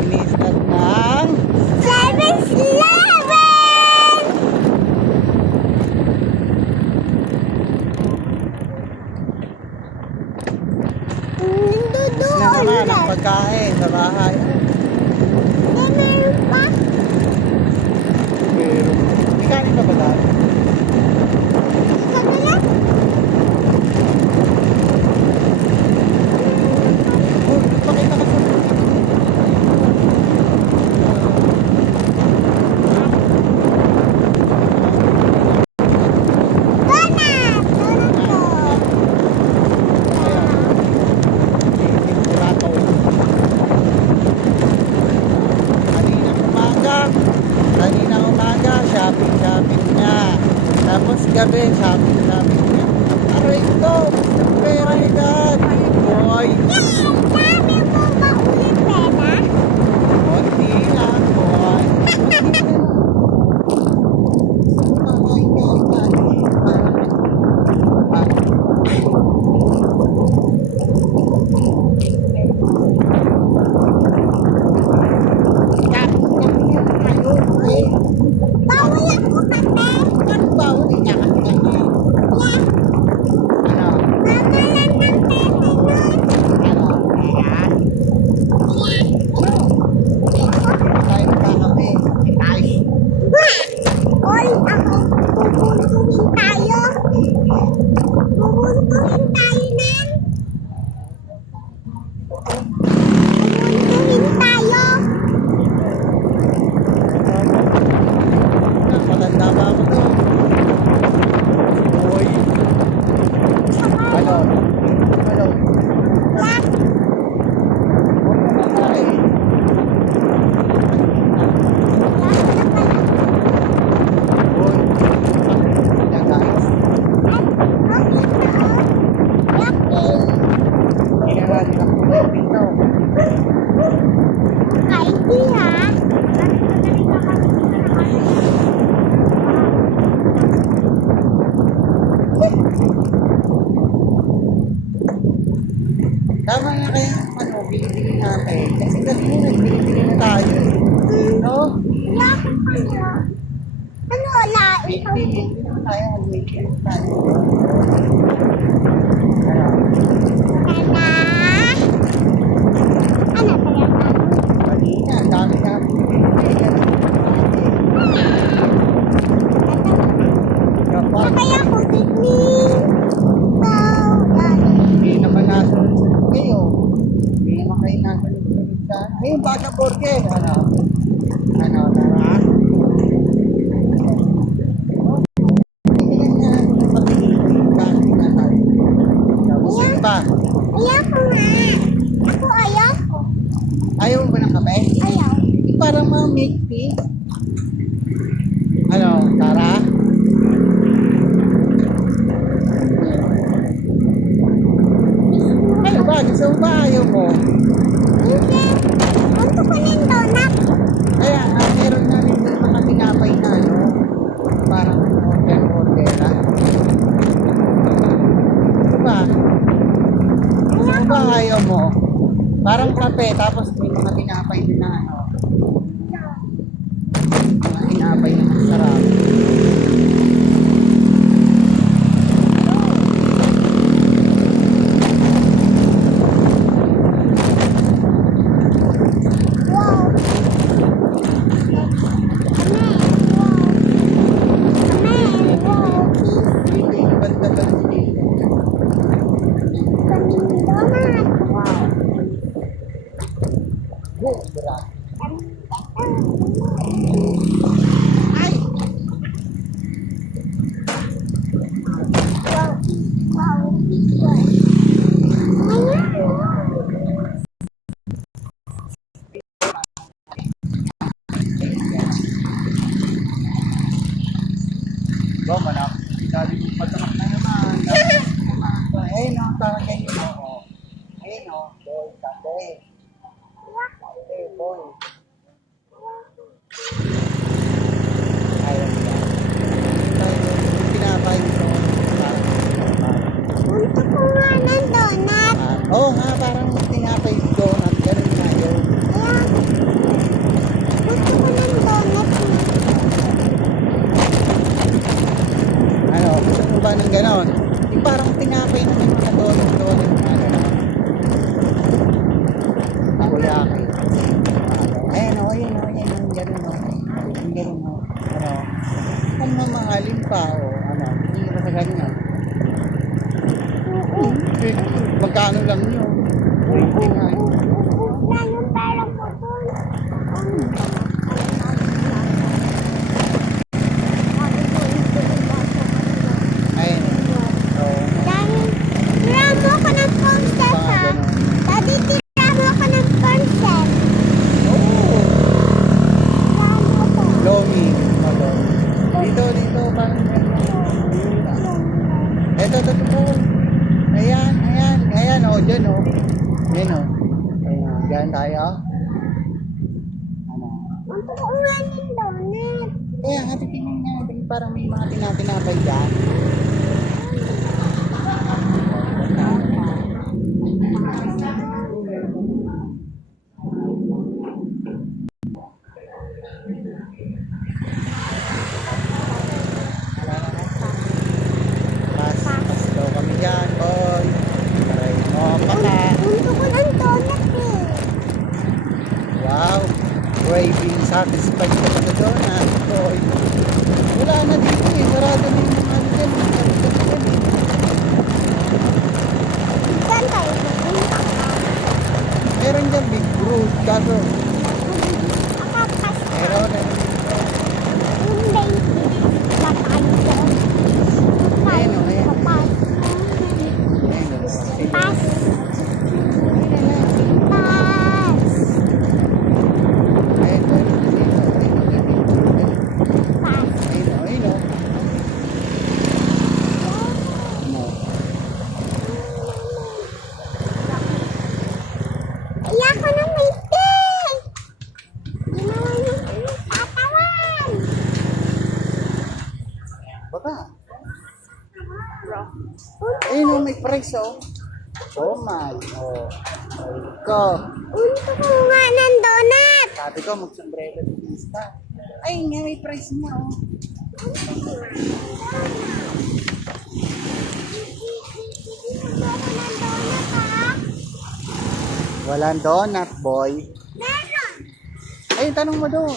Mister ng 7-Eleven! na naman ang pagkain sa bahay. Meron pa? Pero, may kanin pa ba dahil? Ikaw na lang? Oh, pakita ka sa Donut! Donut po. Kaninang umaga, shopping niya. Tapos gabi, shopping niya. Aray ito, pera ni Dad. Boy, Dami mo ba ulit pera? konti lang, boy. Bawal ako kape. Ano ba? Hindi niya kasi ano? Mama lang ng pepe nun. Ano? Kaya? Tayo magkakape. Ay! Oy, ako. Bubuntuhin tayo. Bubuntuhin tayo nan. Bubuntuhin tayo. Matanda pa ako to. Boy. Ano? Ano? Wak. Boy. Yan guys. Hindi na natin ako dito. Tama na kaya ano, bibili natin. Kasi kanina bibili na tayo. No? Ano wala? Ikaw. Bibili na tayo. Bibili na tayo. Tala. Ano kaya ba? Kanina, ang dami namin bibili. Kapag Kaya ko picnic. hindi naman nasunod kayo. Hindi naman kayo nasunod sa... Ayun, baka porke. Ano? Ano, tara? Tapos pa. Ayoko nga. Ako ayoko. Ayaw mo ba ng kape? Ayaw. Parang mga milk tea. Ano, Tara? Ano ba? Gusto mo ba? Ayaw mo? Hindi. Gusto ko ng donut. Kaya, meron namin doon mga tinapay na ano. Parang order na. Ano ba? Gusto mo ba? Ayaw mo? Parang kape, tapos may mga tinapay din na ano. Mga tinapay na masarap. Wow. Kame. Wow. Dito yung banda-banda dito. Kaming donut. Wow. Sobra. Ay! Wow. Wow. Go, manap. Sabi mo, patamak na naman. Ayun o, parang ganyan o. Ayun o, boy, kape. Kape, boy. Ayaw nila. Pinapay mo. Gusto ko nga ng donut. Oo nga, parang tinapay donut. Ganun nga yun. Kaya konti nga. Ubus na yung pera ko dun. Ayun. Oo. Daddy, tira mo ako ng concept, Baka ha? ganun. Daddy, tira mo ako ng concept. Oo. Tira mo ako. Lomi. Malo. Dito, parang ito. Ayan, dyan, Yan, Ayan, dyan tayo. Ano? Gusto ko nga ng donut. Kaya nga, titingnan nga, parang may mga tinatinapay dyan. Pas daw kami dyan, boy. Aray mo, paka. Gusto ko ng donut, eh. Wow, craving satisfied ka na doon, boy. Wala na dito sarado na yung mga dyan. Saan tayo pupunta? Meron dyan big fruit, kaso Akapas. meron na. Hindi. Lapan ko. Ayun, ayan. Papas. Pas. Pas. Pas. Iyak ko ng may tea. Ginawa niyo tatawan. Baka. Ayun, may price, Oh my, Ko. Gusto ko nga ng donut. Sabi ko, mag-sombrero de pista. Ay, nga, may price na, Gusto ko ng donut, ha? Walang donut, boy. Meron. Ay, tanong mo doon.